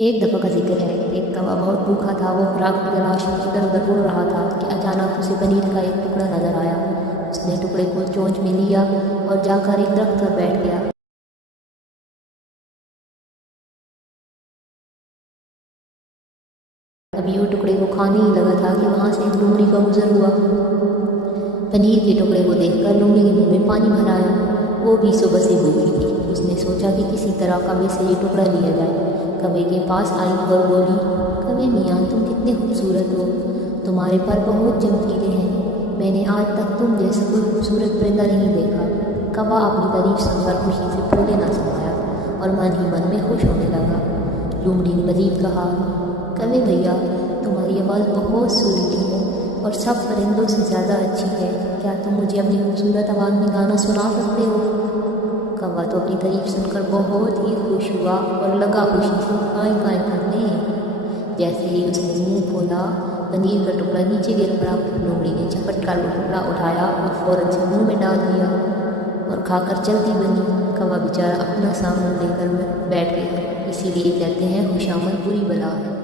ایک دفعہ کا ذکر ہے، ایک کوا بہت بھوکا تھا۔ وہ خوراک کی تلاش میں ادھر ادھر اڑ رہا تھا کہ اچانک اسے پنیر کا ایک ٹکڑا نظر آیا۔ اس نے ٹکڑے کو چونچ میں لیا اور جا کر ایک درخت پر بیٹھ گیا۔ ابھی وہ ٹکڑے کو کھانے ہی لگا تھا کہ وہاں سے ایک لومڑی کا گزر ہوا۔ پنیر کے ٹکڑے کو دیکھ کر لومڑی کے منہ میں پانی بھر آیا۔ وہ بھی صبح سے بھوکی تھی۔ اس نے سوچا کہ کسی طرح کوے سے یہ ٹکڑا لیا جائے۔ کوے کے پاس آئی اور بولی، کوے میاں، تم کتنے خوبصورت ہو، تمہارے پر بہت چمکیلے ہیں، میں نے آج تک تم جیسا کوئی خوبصورت پرندہ نہیں دیکھا۔ کوا اپنی تعریف سن کر خوشی سے پھولے نہ سمایا اور من ہی من میں خوش ہونے لگا۔ لومڑی نے مزید کہا، کوے بھیا، تمہاری آواز بہت سریلی ہے اور سب پرندوں سے زیادہ اچھی ہے، کیا تم مجھے اپنی خوبصورت آواز میں گانا سنا سکتے ہو؟ کوا تو اپنی تعریف سن کر بہت ہی خوش ہوا اور لگا خوشی سے کائیں کائیں کرنے۔ جیسے ہی اس نے منہ کھولا، پنیر کا ٹکڑا نیچے گر پڑا۔ لومڑی نے جھپٹ کر وہ ٹکڑا اٹھایا اور فوراً سے منہ میں ڈال دیا اور کھا کر چلتی بنی۔ کوا بیچارہ اپنا سامان لے کر بیٹھ گیا۔ اسی لیے کہتے ہیں خوشامد بری بلا ہے۔